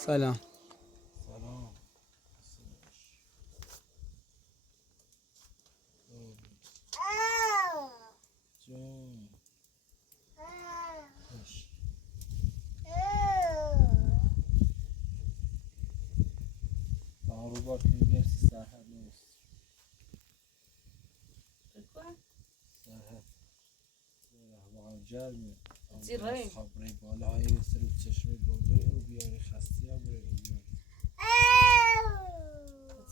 سلام. سلام. جون. رو بار که میرسی سرحد نیست سرحد واقعا جرمه زیرایی خبری بالا های سر چشمی بوده او بیاری خستی هم بره او بیاری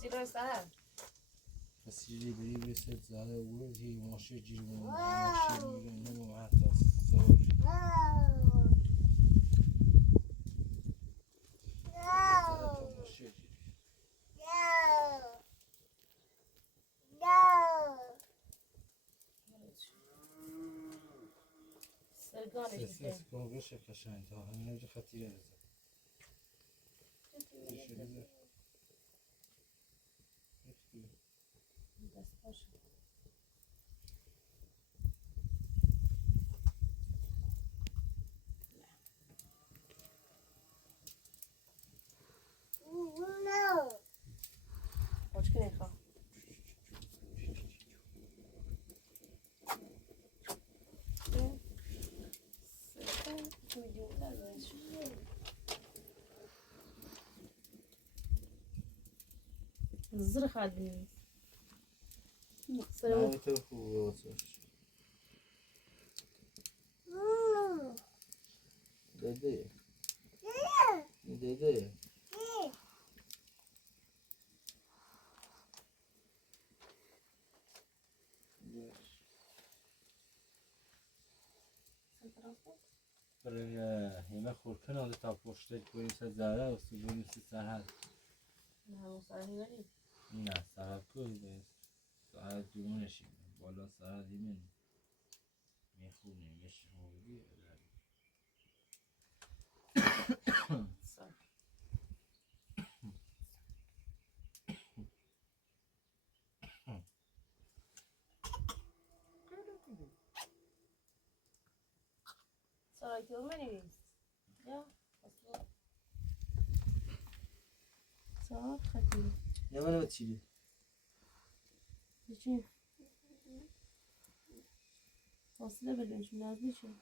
زیرای سهر پس جیری بری برسد زده او هی ماشه جیری ماشه میگیره نمو حتی سوری ماشه جیری سیس گوگش کشن تا همین نوجه خطیره بزن شده دست باشه خوش که نخواه زر خالدين نه تو خوبه واسش داده داده برای همه خورکن آده تا پشتش بریسه زره و بریسه سرحد نه سرحدی نریم نه سرحد کوی بیست سرحد دومونشی بالا سرحدی من میخونیم یه شمالی سرحدی هم نریم یا سرحد خطی نه منو چیلی چی فاصله بدونشون نزدیشه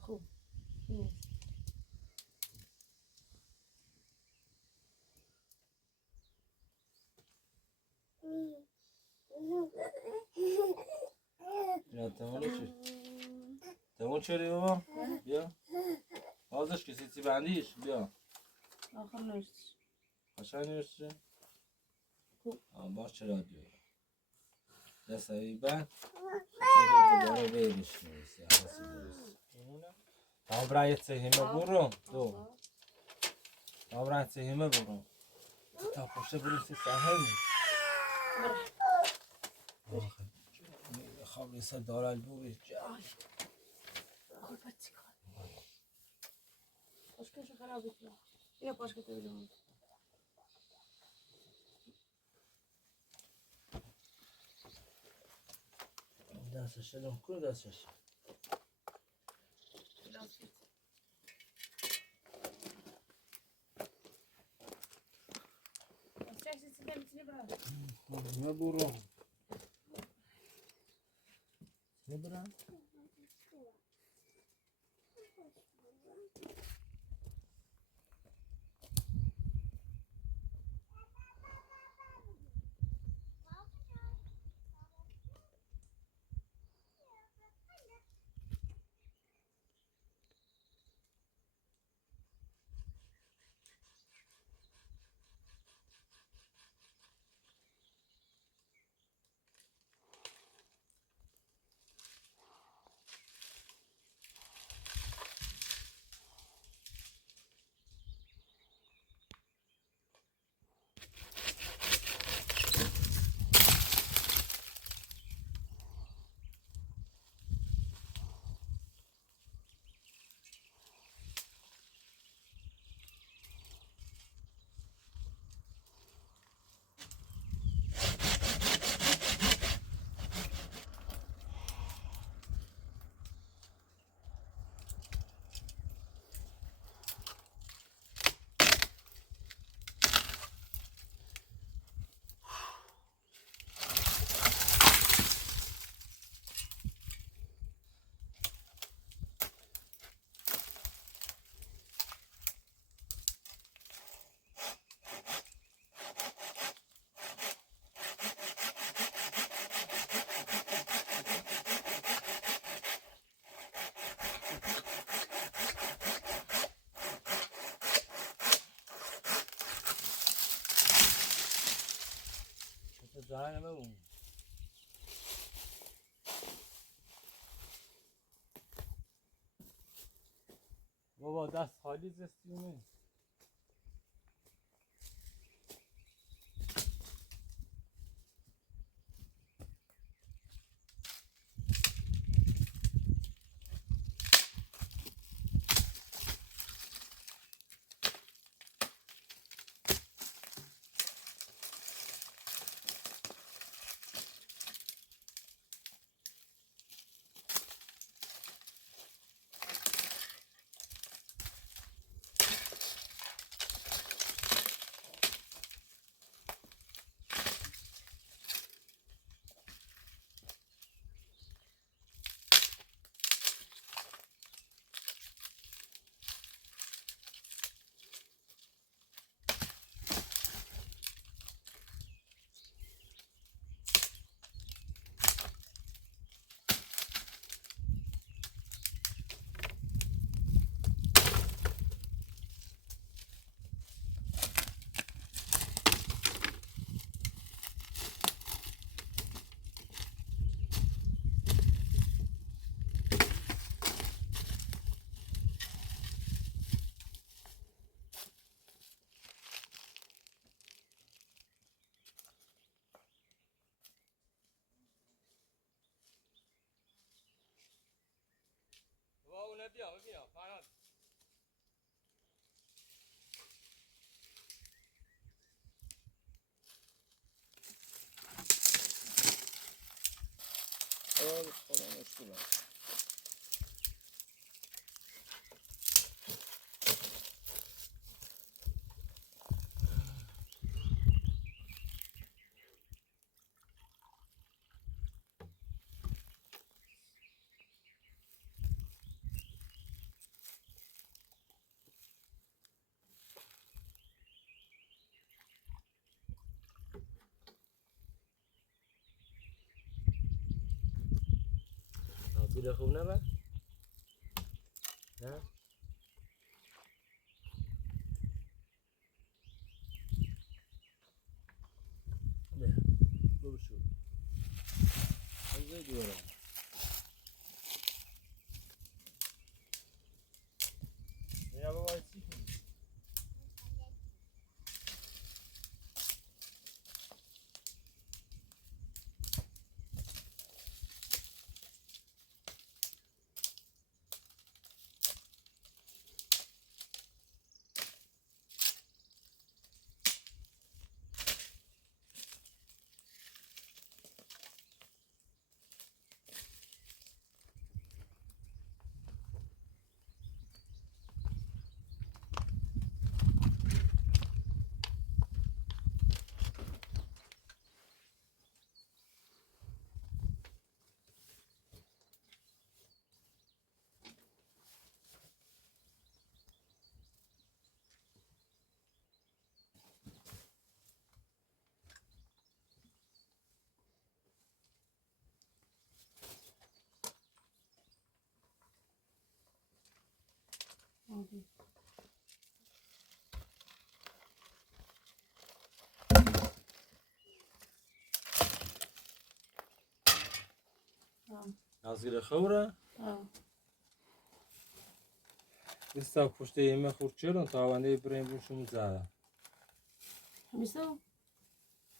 خوب یا تمام چی تمام چی بابا بیا بازش کسی تی بندیش بیا آخر نوشتش قشنگ نوشته باش چرا رادیو دست هایی بند دوباره بیرش نویسی حواسی نویسی تا برای همه برو دو تا برای همه برو تا پشته بریسی سهل خواب رسه دارال بوری کلپتی کن پاشکش خراب بیتلا بیا پاشکت بیدون دستش الان کو دستش نه برو. نه برم. جانم اون. بابا دست خالی زستیونه. بیا فراد. خدا مشکل است. آبی خوب نبود؟ نه؟ نه ببشو. از دیوارم. یا بابا چی کنی؟ آبی. از گیر خوره آه. بستا پشت ایمه خورد چرا تاونده بریم بوشم زده میسو؟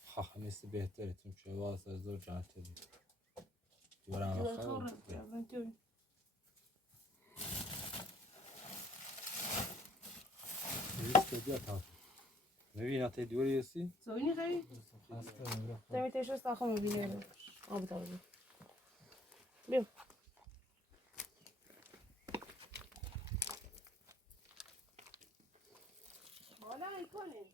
خب مثل بهتره تون چه واسه از دو جان تدی دورم دیگه خوره خورم. برم توی. ریسک دیا تا میبینی تا دوری هستی؟ زوینی خیلی؟ خسته نمیره دمی تیش است آخه میبینه آب تازه. بیا. بالا میکنه.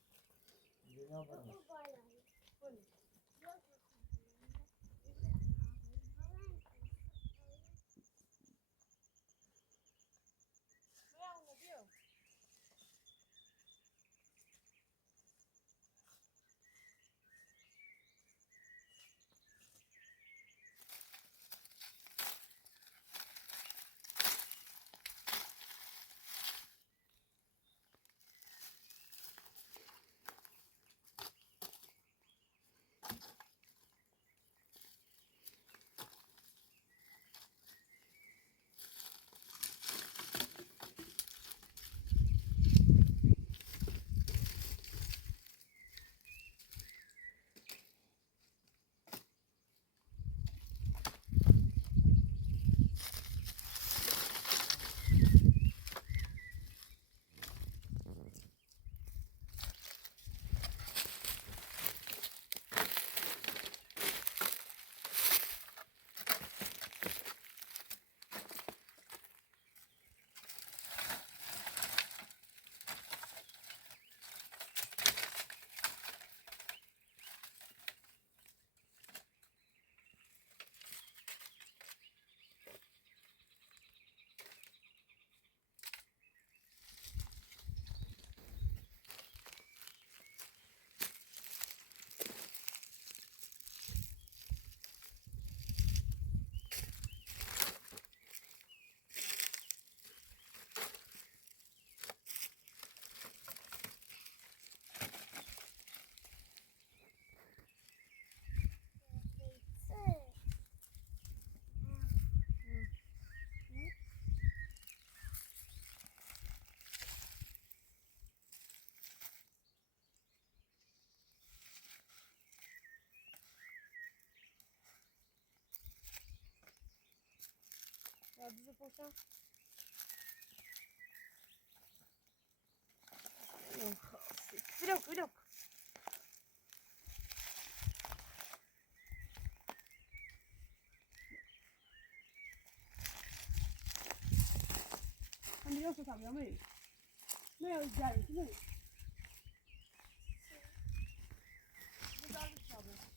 Dizi poşa. Vlog, vlog. Han vill också ta med mig. Men jag är inte nu. Det där är klart.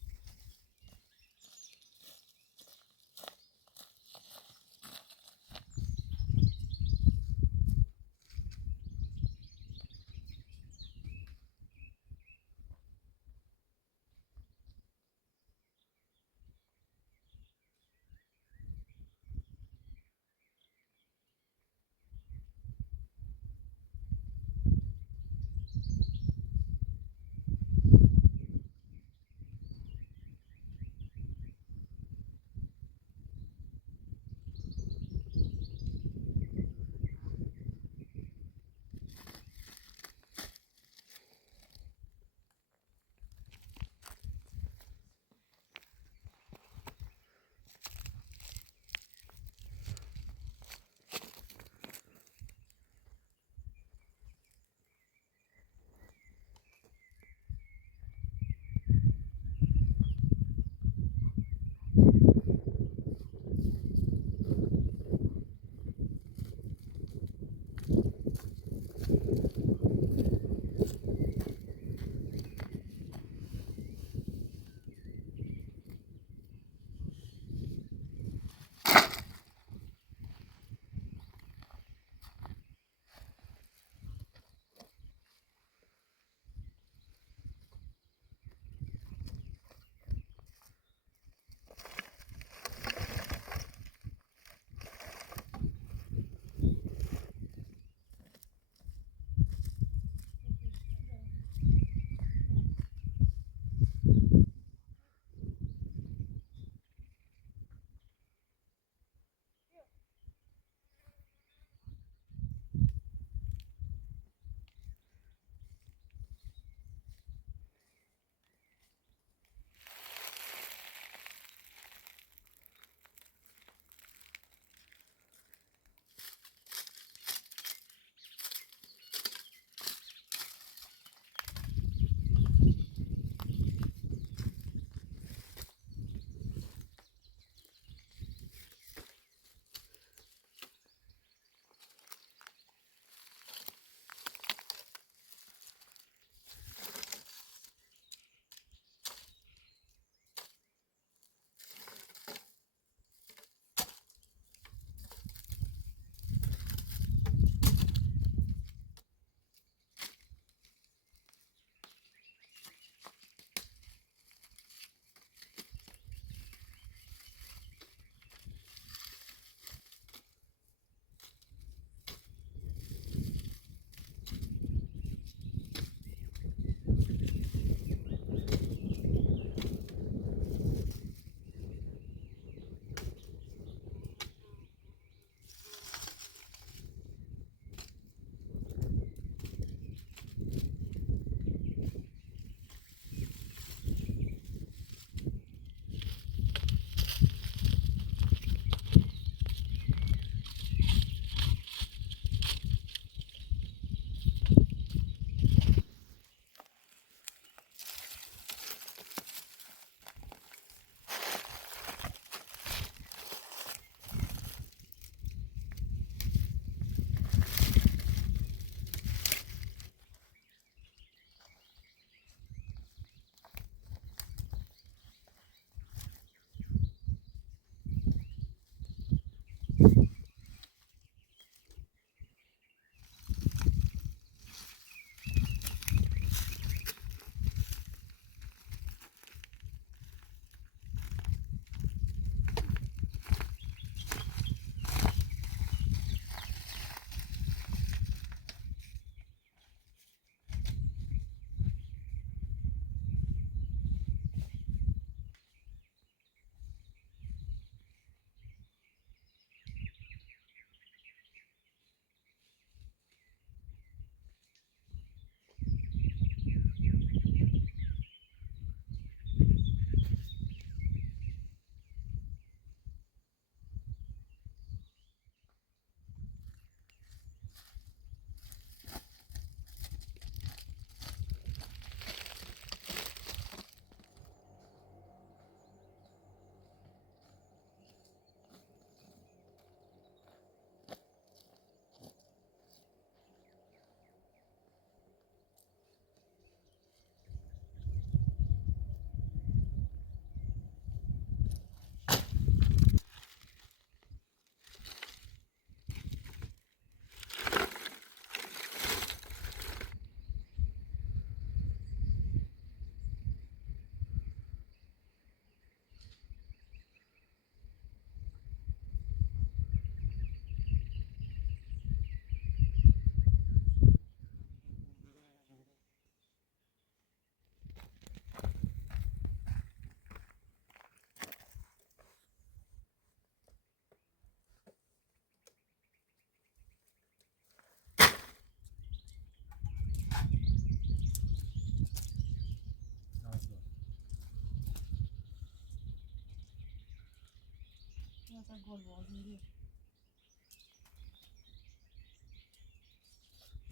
مثلا گل بازی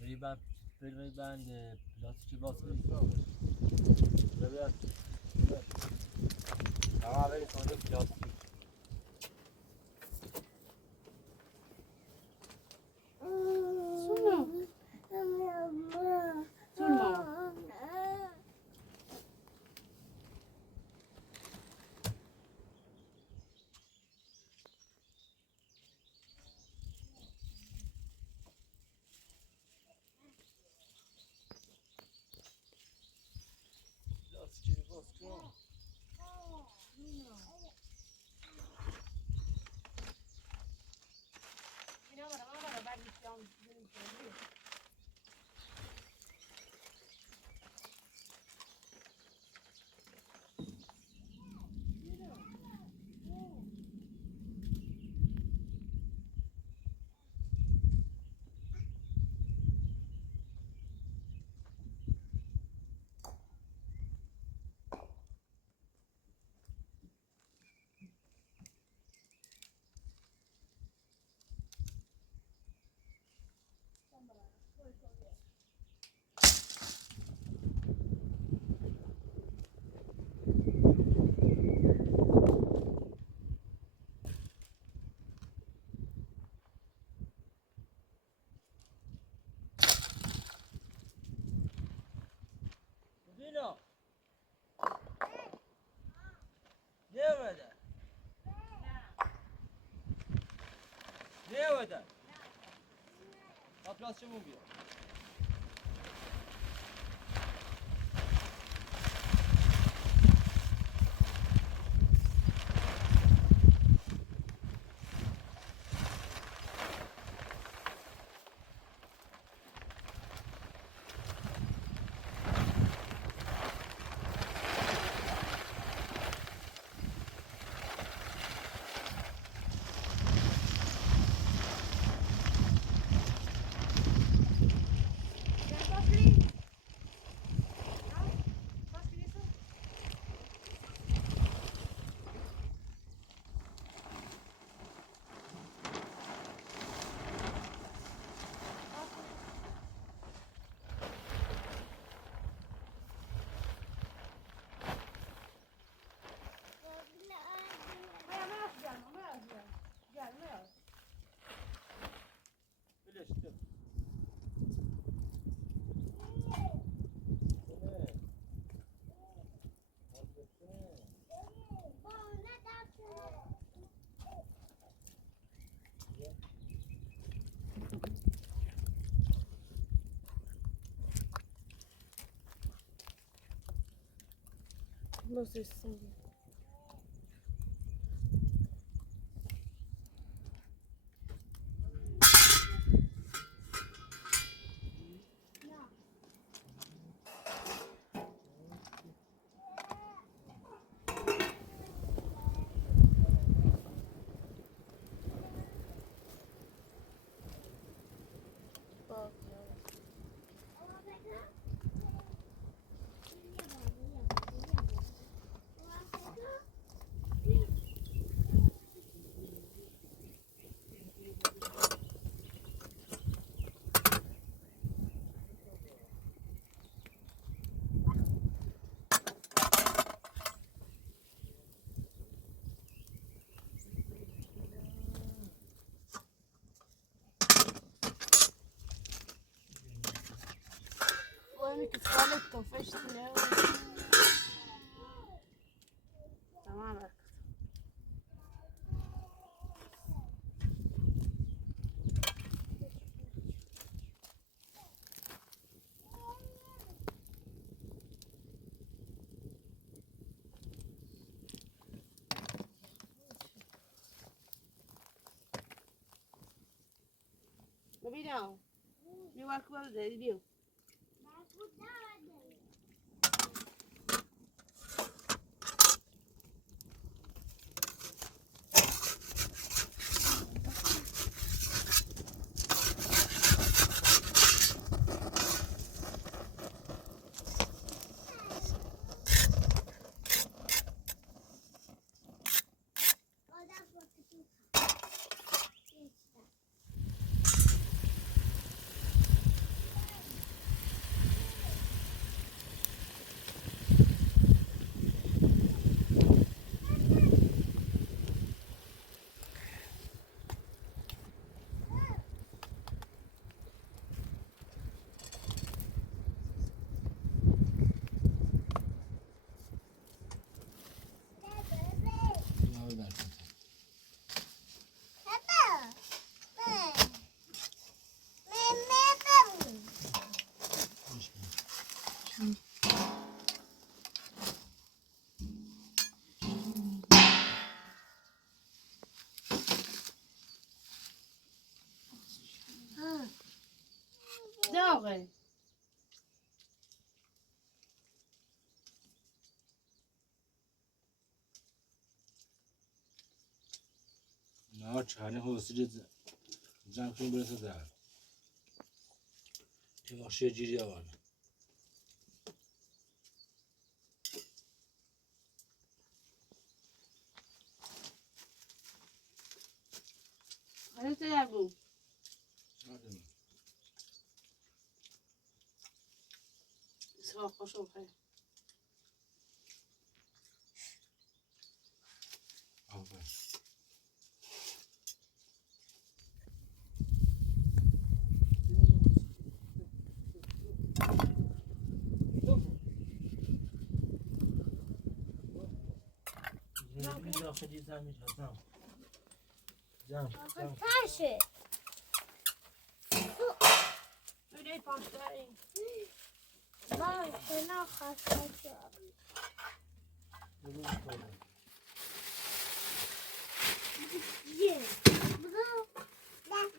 بری بند پلاستیکی واسه ببین tamam beri sonra plastik Dino ne öyle? Ne öyle? Kaplasyon mu diyor? Birleştim. Nasıl isim? Bak ya. Ué, que falta, fez tamam. ببینم یه وقت باید دیدیم قشقه نه چهارین حوصله جمع کنیم برسه در این آشی جیری آوانه هنو تیار بود سواه خوشم خیلی آفرین این داخلی زمین هستم جمع Taşı. öyle başlayayım. Ben sana hastayım. Ye. Bunu ben.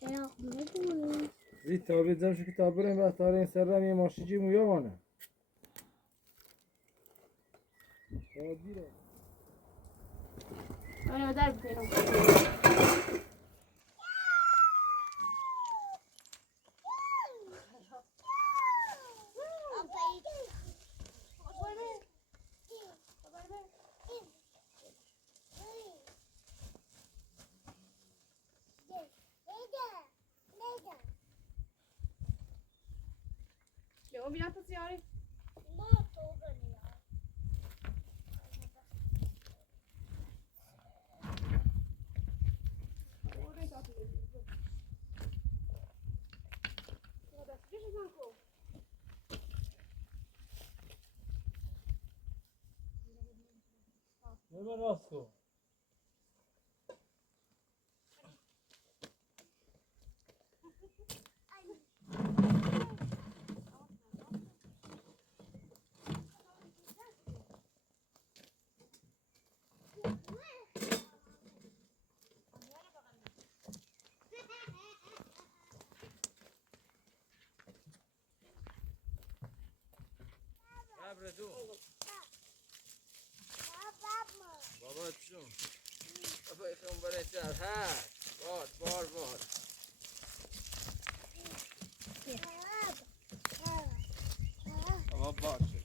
چرا میدونی؟ زی تابید زمشو که تابرم و تاره این سر رم یه ماشیجی مویا مانه öyle der bir kere. Ya o bir hafta ziyaret. Ne ben rasko? Abra tu. بابا چون بابا ایشون برای چهار هست بار بابا باشه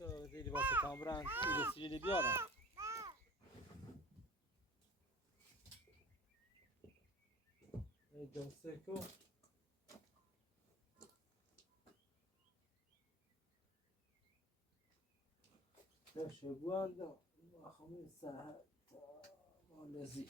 واسه زیری واسه کامران تو سیلی بیارم دو سکو شگوان خمین ساعت مال زیر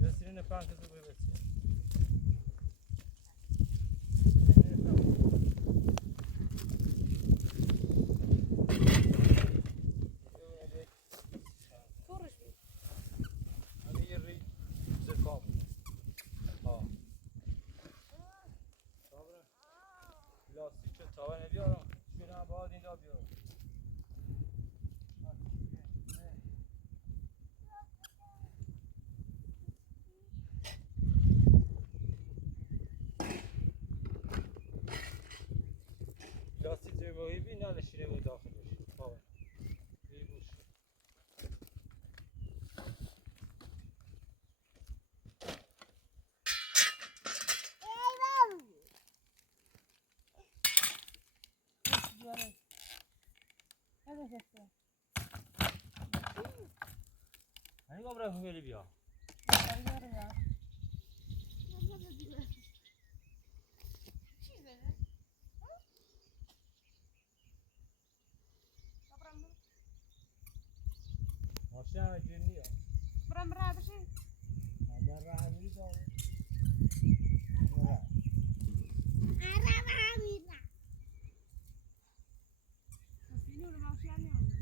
بسیرین پنکزو ببسیر طورش بید همه یه ری زکام ها صبره لاستیک تاونه بیارم شیرم باید این دا بیارم لاستیک جای محیبی نه شیره بود داخلش تاونه بیگوش جواره هذا هسه هنی گام خیلی بیا سریاره یا چیزه ماشین همه جنیه برام راه بشی مادر راه میری داره اینو رو ماشین میام